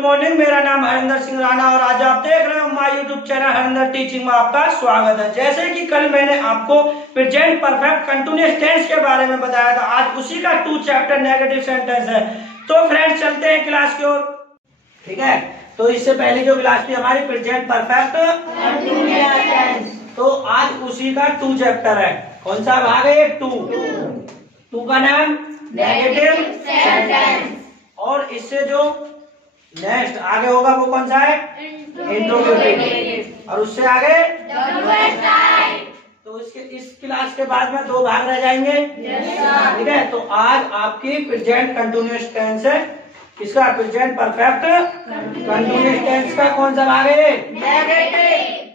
Morning. मेरा नाम हरिंदर सिंह राणा और आज आप देख रहे हो my YouTube channel Harinder teaching में आपका स्वागत है। जैसे कि कल मैंने आपको प्रेजेंट परफेक्ट कंटीन्यूअस टेंस के बारे में बताया था, आज उसी का 2 चैप्टर नेगेटिव सेंटेंस है। तो फ्रेंड्स चलते हैं क्लास की ओर, ठीक है। तो इससे पहले जो क्लास थी हमारी प्रेजेंट परफेक्ट कंटीन्यूअस टेंस, तो आज उसी का 2 चैप्टर है। कौन सा भाग है? 2 का नाम नेगेटिव सेंटेंस, और इससे जो नेक्स्ट आगे होगा वो कौन सा है? इंट्रोगेटिव, और उससे आगे तो इसके इस क्लास के बाद में 2 भाग रह जाएंगे, ठीक है। तो आज आपकी प्रेजेंट कंटीन्यूअस टेंस है, इसका प्रेजेंट परफेक्ट कंटीन्यूअस टेंस का कौन सा भाग है? नेगेटिव।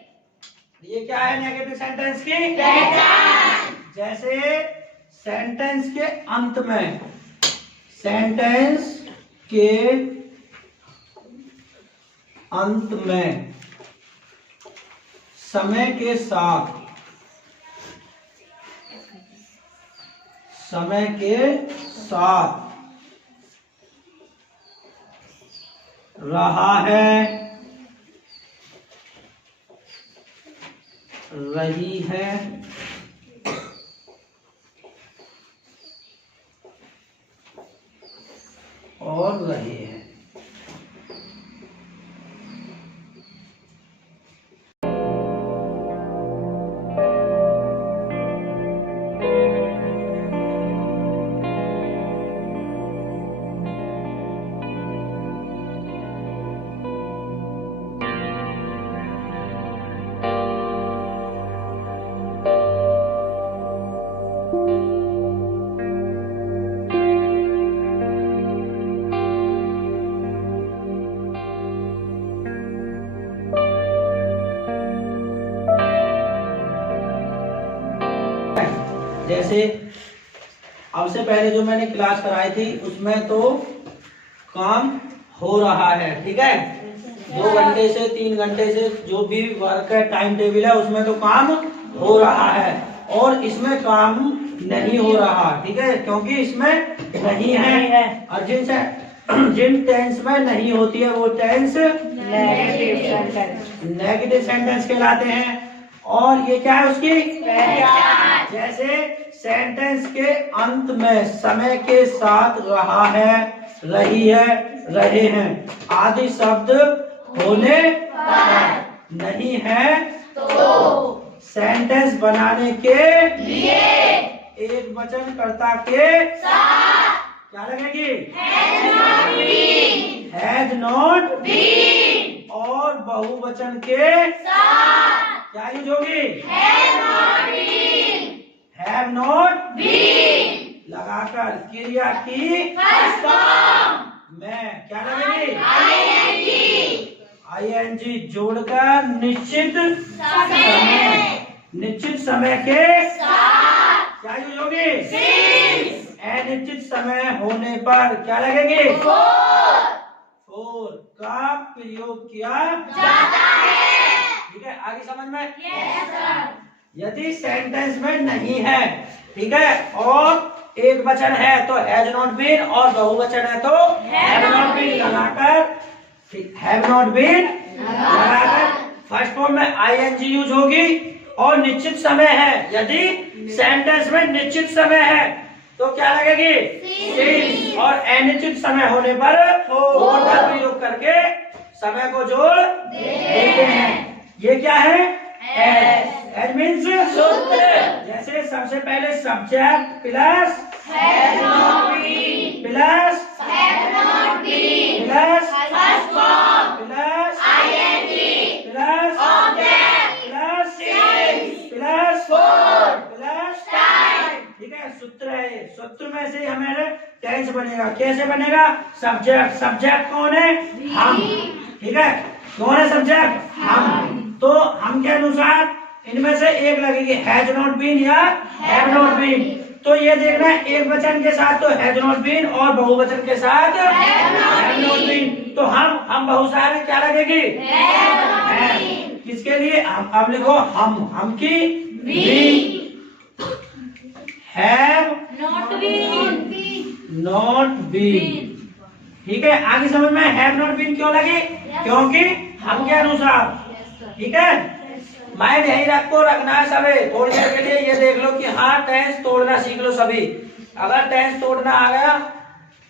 ये क्या है? नेगेटिव सेंटेंस की पहचान। जैसे सेंटेंस के अंत में, सेंटेंस के अंत में समय के साथ रहा है, रही है, और रहे हैं। जैसे अब से पहले जो मैंने क्लास कराई थी उसमें तो काम हो रहा है, ठीक है। 2 घंटे से 3 घंटे से जो भी वर्क है, टाइम टेबल है, उसमें तो काम हो रहा है, और इसमें काम नहीं हो रहा, ठीक है, क्योंकि इसमें नहीं है। और जिन टेंस में नहीं होती है वो टेंस नेगेटिव सेंटेंस कहलाते हैं। और ये क्या है? उसकी पहचान। जैसे सेंटेंस के अंत में समय के साथ रहा है, रही है, रहे हैं आदि शब्द होने पर नहीं है तो सेंटेंस बनाने के लिए एक वचन कर्ता के साथ क्या लगेगी? हैज नॉट बीन, और बहुवचन के साथ क्या यूज होगी? हैव नॉट बीन लगाकर क्रिया की फर्स्ट फॉर्म में क्या लगेगी? आईएनजी जोड़कर निश्चित समय के साथ क्या यूज होगी? अनिश्चित समय होने पर क्या लगेगी? फोर का प्रयोग किया जाता है, ठीक है। आगे समझ में? Yes sir. यदि सेंटेंस में नहीं है, ठीक है, और एक वचन है तो हैज नॉट बीन, और बहुवचन है तो हैव नॉट बीन लगाकर, हैव नॉट बीन लगाकर फर्स्ट फॉर्म में आईएनजी यूज होगी। और निश्चित समय है, यदि सेंटेंस में निश्चित समय है तो क्या लगेगी? सिंस, और अनिश्चित समय होने पर फोर का प्रयोग करके समय को जोड़ देते हैं। ये क्या है? एज मीन्स सूत्र। जैसे सबसे पहले subject plus have not been plus first form plus I N G plus object plus since plus for plus time, ठीक है। सूत्र है, सूत्र में से हमारे टेंस बनेगा। कैसे बनेगा? सब्जेक्ट कौन है? हम, ठीक है। कौन है सब्जेक्ट? हम। तो हम के अनुसार इनमें से एक लगेगी, हैज नॉट बीन या हैव नॉट बीन। तो ये देखना है, एक वचन के साथ तो हैज नॉट बीन और बहुवचन के साथ हैव नॉट बीन। तो हम बहुसार में क्या लगेगी? किसके लिए? अब लिखो हम की हैव नॉट बीन ठीक है, आगे समझ में हैव नॉट बीन क्यों लगे? क्योंकि हम के अनुसार। ठीक है, माइंड यही रखना है सभी। थोड़ी देर के लिए ये देख लो कि हाँ टेंस तोड़ना सीख लो सभी। अगर टेंस तोड़ना आ गया,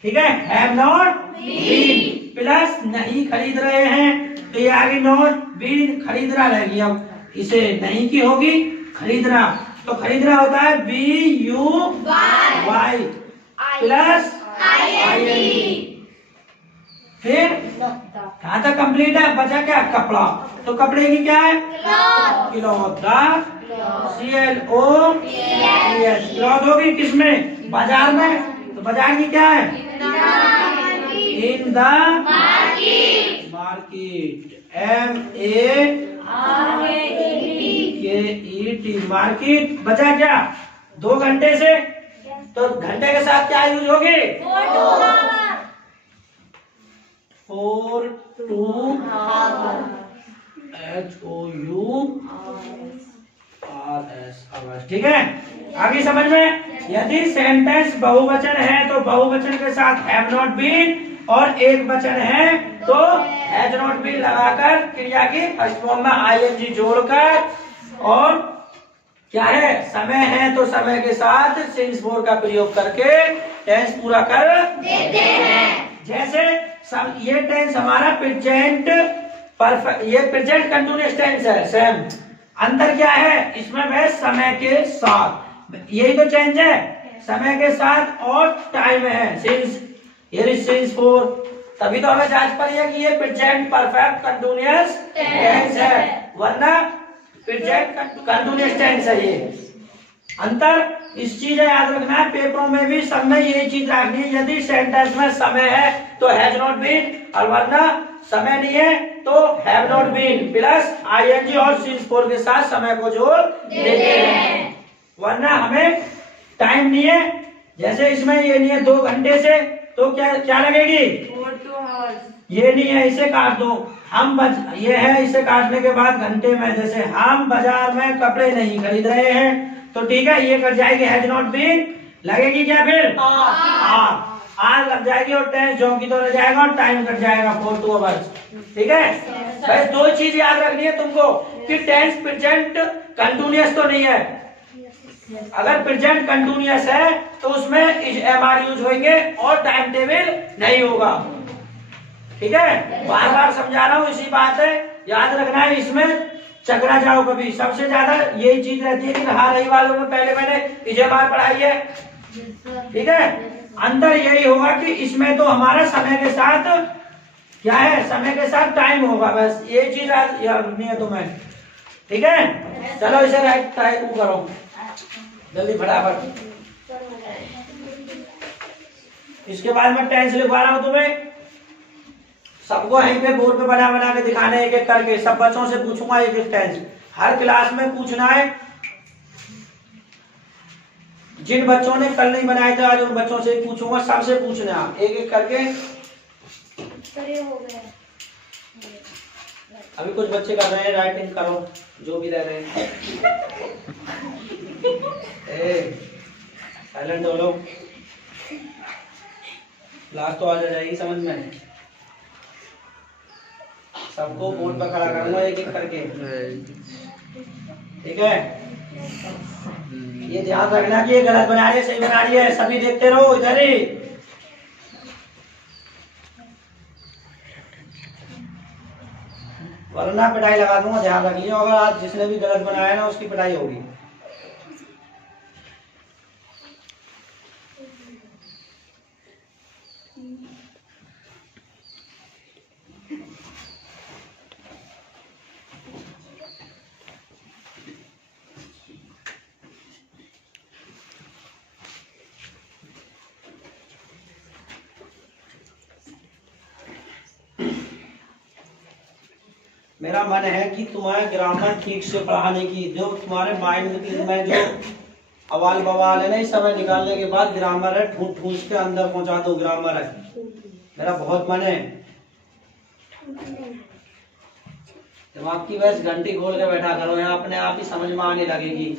ठीक है, हैव नॉट बीन प्लस नहीं खरीद रहे हैं, तो ये आगे नॉट बीन खरीदना रहेगी। अब इसे नहीं की होगी खरीदना, तो खरीदना होता है BUY प्लस ING। फिर कहाँ तक कंप्लीट है? बचा क्या? कपड़ा। तो कपड़े की क्या है? क्लॉथ। CLOTH। क्लॉथ होगी किसमें? बाजार में। तो बाजार की क्या है? In the market. MARKET market. बचा क्या? 2 घंटे से, तो घंटे के साथ क्या यूज होगी? 4 to HOURS। ठीक है, आगे समझ में? यदि सेंटेंस बहुवचन है तो बहुवचन के साथ हैव नॉट बीन, और एक वचन है तो हैज नॉट बीन लगाकर क्रिया की फर्स्ट फॉर्म में ING जोड़कर, और क्या है? समय है तो समय के साथ सिंस फोर का प्रयोग करके टेंस पूरा कर देते हैं। जैसे ये टेंस हमारा प्रेजेंट परफेक्ट, ये प्रेजेंट कंटिन्यूअस टेंस है। सेम अंतर क्या है इसमें? वह समय के साथ, यही तो चेंज है, समय के साथ और टाइम है सिंस। ये सिंस फोर, तभी तो हमें जांच पर है कि ये प्रेजेंट परफेक्ट कंटिन्यूअस टेंस है, वरना प्रेजेंट कंटिन्यूअस टेंस है। ये अंतर इस चीज है, याद रखना है। पेपरों में भी सब में यही चीज रखनी है। यदि सेंटेंस में समय है तो हैज नॉट बीन, और वरना समय नहीं है तो have not been plus ING और सिंस फोर के साथ समय को जोड़ देते हैं। वरना हमें टाइम नहीं है, जैसे इसमें ये नहीं है 2 घंटे से, तो क्या लगेगी? 4 to hours। ये नहीं है, इसे काट दो। ये है, इसे काटने के बाद घंटे में, जैसे हम बाजार में कपड़े नहीं खरीद रहे हैं, तो ठीक है, ये कट जाएगी हैज नॉट बीन, लगेगी क्या फिर? आर लग जाएगी, और टेंस जो की तो रह जाएगा, और टाइम कट जाएगा 4 to hours। ठीक है, बस 2 चीज याद रखनी है तुमको कि टेंस प्रेजेंट कंटिन्यूअस तो नहीं है। अगर प्रेजेंट कंटिन्यूअस है तो उसमें MR यूज होंगे और टाइम टेबल नहीं होगा। ठीक है, बार बार समझा रहा हूँ, इसी बात है, याद रखना है। इसमें चकरा जाओ कभी, सबसे ज्यादा यही चीज रहती है कि हाँ रही वालों में पहले मैंने इजमार पढ़ाई है। ठीक है, अंतर यही होगा कि इसमें तो हमारा समय के साथ क्या है? समय के साथ टाइम होगा, बस ये चीज याद रखनी है तुम्हें। ठीक है, चलो इसे राइट टाइप करो जल्दी फटाफट। इसके बाद मैं टेंस लिखवा रहा हूं तुम्हें, सबको यहीं पे बोर्ड पे बना बना के दिखाने, एक एक करके। सब बच्चों से पूछूंगा एक एक टेंस, हर क्लास में पूछना है। जिन बच्चों ने कल नहीं बनाए थे आज उन बच्चों से पूछूंगा, सबसे पूछना एक एक करके। अभी कुछ बच्चे कर रहे हैं राइटिंग, करो जो भी रह रहे हैं। साइलेंट हो लो, क्लास तो आ जाएगी समझ में। सबको बोर्ड पर खड़ा करूंगा एक एक करके। ठीक है, ये ध्यान रखना कि ये गलत बना रही है सही बना रही है, सभी देखते रहो इधर ही। वरना पिटाई लगा दूंगा, ध्यान रखिए। अगर आज जिसने भी गलत बनाया ना उसकी पिटाई होगी। मेरा मन है कि तुम्हें ग्रामर ठीक से पढ़ाने की, जो तुम्हारे माइंड में जो अवाल बवाल है ना, इस समय निकालने के बाद ग्रामर है ठूस ठूस के अंदर पहुंचा दो। ग्रामर है मेरा बहुत मन है। दिमाग की बस घंटी खोल के बैठा करो, यहाँ अपने आप ही समझ में आने लगेगी।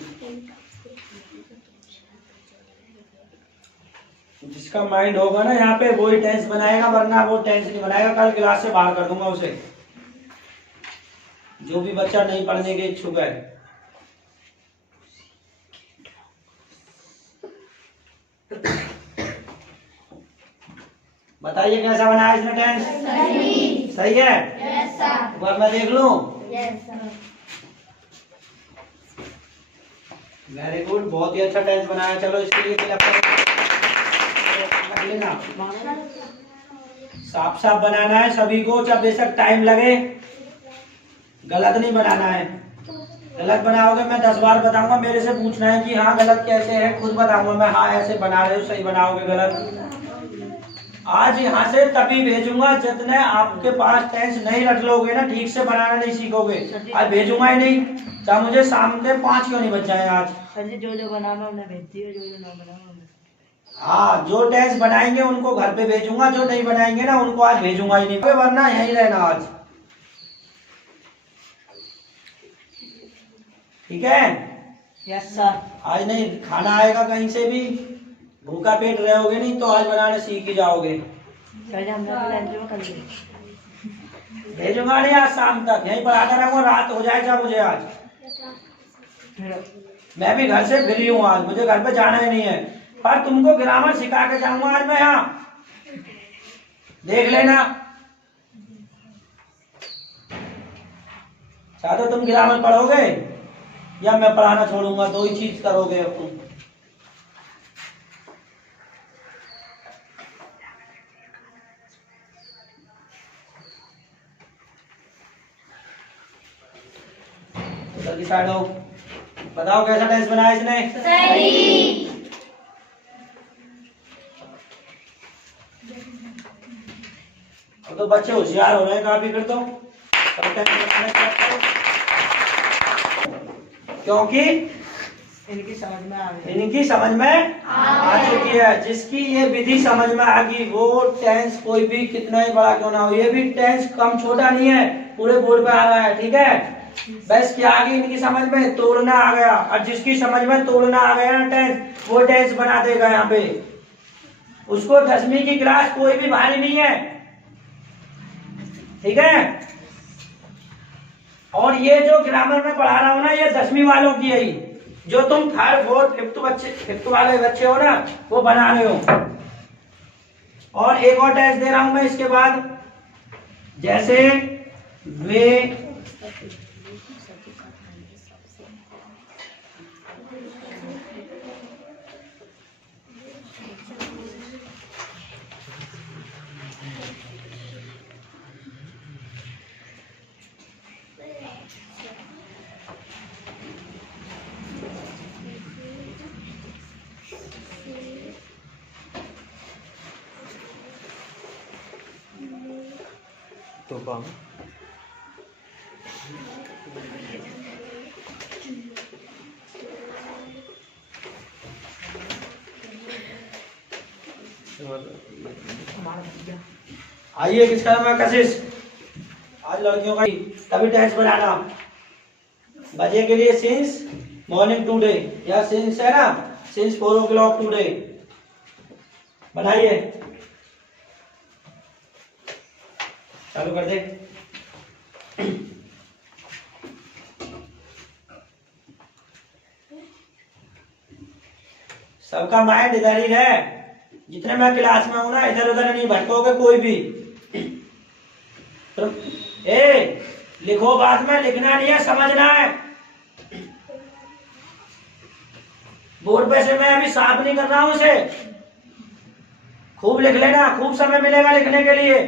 जिसका माइंड होगा ना यहाँ पे वही टेंस बनाएगा, वरना वो टेंस नहीं बनाएगा। कल क्लास से बाहर कर दूंगा उसे, जो भी बच्चा नहीं पढ़ने के इच्छुक है। बताइए कैसा बना है इसने टेंस? सही है। Yes sir. एक बार मैं देख लूं। Yes sir. वेरी गुड, बहुत ही अच्छा टेंस बनाया। चलो इसके लिए लेना, साफ साफ बनाना है सभी को, चाहे बेशक टाइम लगे। गलत नहीं बनाना है। गलत बनाओगे मैं 10 बार बताऊंगा, मेरे से पूछना है कि हाँ गलत कैसे है, खुद बताऊंगा मैं हाँ ऐसे बना रहे हो, सही बनाओगे गलत। आज यहाँ से तभी भेजूंगा जितने आपके पास टेंस नहीं रख लोगे ना, ठीक से बनाना नहीं सीखोगे, आज भेजूंगा ही नहीं, चाहे मुझे शाम के 5 क्यों नहीं बच जाए आज। सर जी जो जो बनाना उन्हें भेज दिए, जो जो ना बनाना उन्हें। हाँ, जो टेंस बनाएंगे उनको घर पे भेजूंगा, जो नहीं बनाएंगे ना उनको आज भेजूंगा ही नहीं, वरना यहीं रहना आज। ठीक है? Yes sir. आज नहीं खाना आएगा कहीं से भी, भूखा पेट रहोगे नहीं तो आज बनाने सीख ही जाओगे। सर जी हमने अपने लंच में कर लिया। भेजूंगा नहीं आज शाम तक, यहीं पढ़ाता रहूंगा, रात हो जाएगा मुझे आज। मैं भी घर से फ्री हूँ आज, मुझे घर पे जाना ही नहीं है, पर तुमको ग्रामर सिखा के जाऊंगा आज मैं यहाँ, देख लेना। चाहे तो तुम ग्रामर पढ़ोगे या मैं पढ़ाना छोड़ूंगा, दो ही चीज करोगे अब तुम। जल्दी साइड हो, बताओ कैसा टेंस बनाया इसने? सही। अब तो बच्चे होशियार हो रहे हैं काफी, फिर तो क्योंकि इनकी समझ में आ गई। इनकी समझ में आ चुकी है। जिसकी ये विधि समझ में आ गई वो टेंस कोई भी कितना ही बड़ा क्यों ना हो, ये भी टेंस कम छोटा नहीं है, पूरे बोर्ड पे आ रहा है। ठीक है, बस क्या आ गई इनकी समझ में, तोड़ना आ गया। और जिसकी समझ में तोड़ना आ गया ना टेंस, वो टेंस बना देगा यहाँ पे। उसको 10वीं की क्लास कोई भी भारी नहीं है। ठीक है, और ये जो ग्रामर में पढ़ा रहा हूं ना, ये 10वीं वालों की है। जो तुम 3rd 4th 5th वाले बच्चे हो ना, वो बना रहे हो। और एक और टेस्ट दे रहा हूं मैं इसके बाद, जैसे वे तो काम आइए, किसका नाम है? कशिश। आज लड़कियों का तभी टेस्ट बनाना, बजे के लिए सिंस मॉर्निंग टुडे, या सिंस है ना, सिंस 4 o'clock टुडे बनाइए। चालू कर दे। सबका माइंड इधर ही है, जितने मैं क्लास में हूं ना, इधर उधर नहीं भटकोगे कोई भी। तो लिखो, बाद में लिखना नहीं है, समझना है। बोर्ड पे से मैं अभी साफ नहीं कर रहा हूं उसे, खूब लिख लेना, खूब समय मिलेगा लिखने के लिए।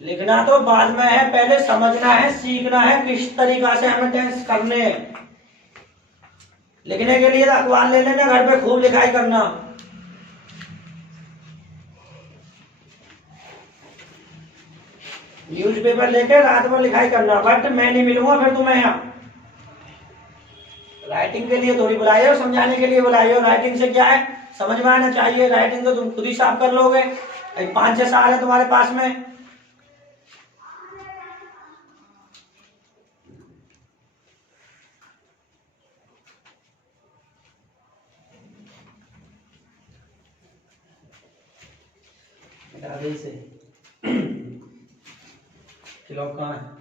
लिखना तो बाद में है, पहले समझना है, सीखना है किस तरीका से हमें टेंस करने हैं। लिखने के लिए अखबार ले लेना, घर पे खूब लिखाई करना। न्यूज़पेपर लेके रात भर लिखाई करना, बट मैं नहीं मिलूंगा फिर तुम्हें यहाँ। राइटिंग के लिए थोड़ी बुलाई हो, समझाने के लिए बुलाई हो। राइटिंग से क्या है, समझ में आना चाहिए। राइटिंग तो तुम खुद ही साफ कर लोगे, 5-6 साल है तुम्हारे पास में। हटा दे इसे। क्लॉक कहाँ है?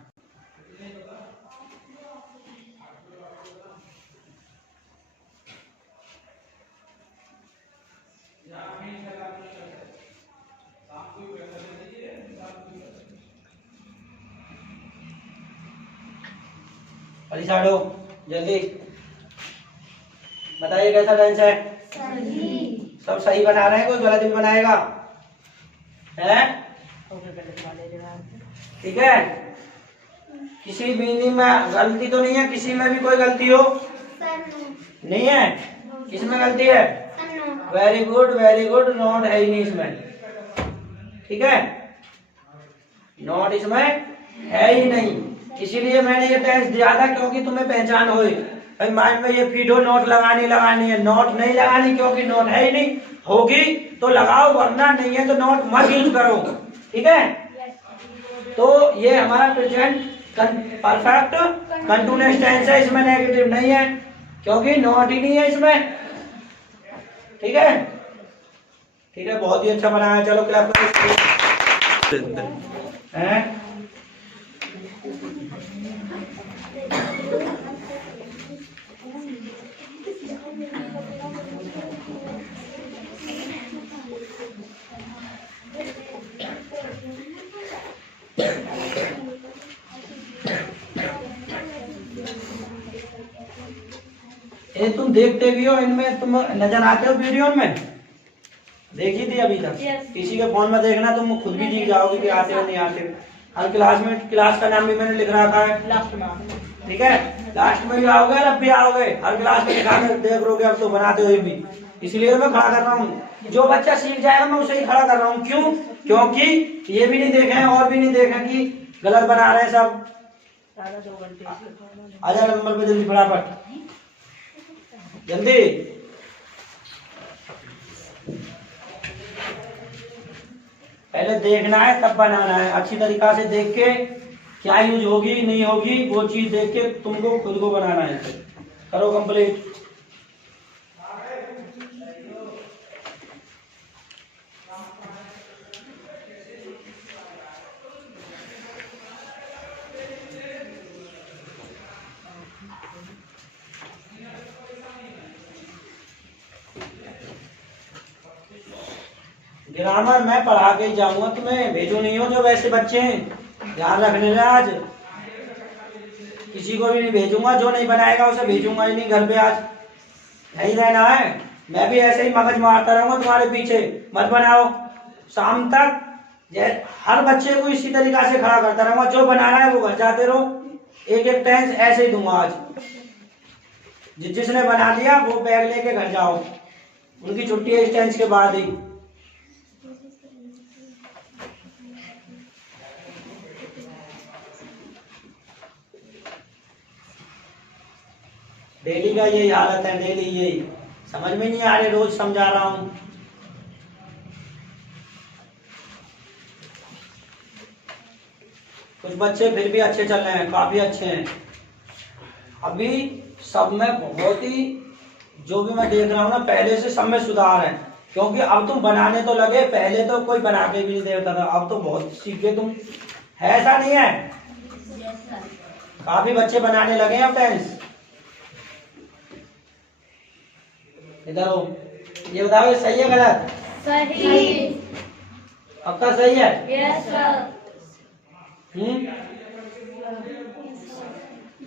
साड़ो जल्दी बताइए कैसा डांस है? सही। सब सही बना रहे हैं, कोई गलत भी बनाएगा है? ठीक है, किसी भी में गलती तो नहीं है, किसी में भी कोई गलती हो नहीं है? किसमें गलती है? Very good very good, not है ही नहीं इसमें। ठीक है, नॉट इसमें है ही नहीं, इसीलिए मैंने ये टेंस दिया था क्योंकि तुम्हें पहचान हो भाई, माइंड में ये फीड हो नोट लगानी है। नोट नहीं लगानी क्योंकि नोट है ही नहीं, होगी तो लगाओ वरना नहीं है तो नोट मत यूज करो। ठीक है, तो ये हमारा प्रेजेंट परफेक्ट कंटीन्यूअस टेंस है, इसमें नेगेटिव नहीं है क्योंकि नोट ही नहीं है इसमें। ठीक है, ठीक है, बहुत ही अच्छा बनाया, चलो क्लैप करो। ये तुम देखते भी हो, इनमें तुम नजर आते हो वीडियो में, देखी थी अभी तक? किसी के फोन में देखना, तुम खुद भी दिख जाओगे कि आते हो नहीं आते हो। हर क्लास में, क्लास का नाम भी मैंने लिख रखा है, ठीक है, लास्ट में भी आओगे अब भी आओगे, हर क्लास में लिखा कर देख रहोगे, अब तो बनाते हो भी, इसलिए तो मैं खड़ा कर रहा हूँ। जो बच्चा सीख जाएगा मैं उसे ही खड़ा कर रहा हूँ। क्यों? क्योंकि ये भी नहीं देखे और भी नहीं देखा कि गलत बना रहे हैं सब। आजा नंबर पे जल्दी फटाफट जल्दी। पहले देखना है तब बनाना है, अच्छी तरीका से देख के क्या यूज होगी नहीं होगी वो चीज देख के तुमको खुद को बनाना है। करो कंप्लीट। ग्रामर मैं पढ़ा के ही जाऊंगा, तुम्हें भेजू नहीं हो जो वैसे बच्चे हैं, ध्यान रखने में। आज किसी को भी नहीं भेजूंगा, जो नहीं बनाएगा उसे भेजूंगा ही नहीं घर पे। आज यही रहना है, मैं भी ऐसे ही मगज मारता रहूंगा तुम्हारे पीछे, मत बनाओ। शाम तक हर बच्चे को इसी तरीका से खड़ा करता रहूंगा, जो बनाना है वो घर जाते रहो, एक एक टेंस ऐसे ही दूंगा आज। जिसने बना लिया वो बैग लेके घर जाओ, उनकी छुट्टी है इस टेंस के बाद ही। डेली का यही हालत है, डेली यही, समझ में नहीं आ रही, रोज समझा रहा हूं। कुछ बच्चे फिर भी अच्छे चल रहे हैं, काफी अच्छे हैं। अभी सब में बहुत ही, जो भी मैं देख रहा हूँ ना, पहले से सब में सुधार है, क्योंकि अब तुम बनाने तो लगे, पहले तो कोई बना के भी नहीं देता था, अब तो बहुत सीख गए तुम, है ऐसा नहीं है? काफी बच्चे बनाने लगे हैं अब टेंस। इधर हो, ये बताओ सही है गलत? सही। पक्का सही है? Yes sir.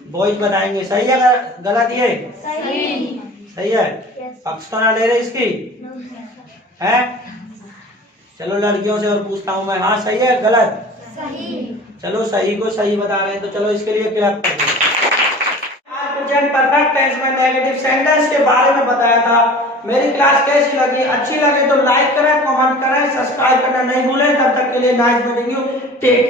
बॉयज बताएंगे सही है गलत? ये सही। सही है? पक्ष तो ना ले रहे इसकी है? चलो लड़कियों से और पूछता हूँ मैं, हाँ सही है गलत? सही। चलो सही को सही बता रहे हैं तो चलो इसके लिए क्लैप कर दो। प्रेजेंट परफेक्ट टेंस में नेगेटिव सेंटेंस के बारे में बताया था। मेरी क्लास कैसी लगी? अच्छी लगी तो लाइक करें, कमेंट करें, सब्सक्राइब करना नहीं भूलें। तब तक के लिए नाइस मीटिंग यू, टेक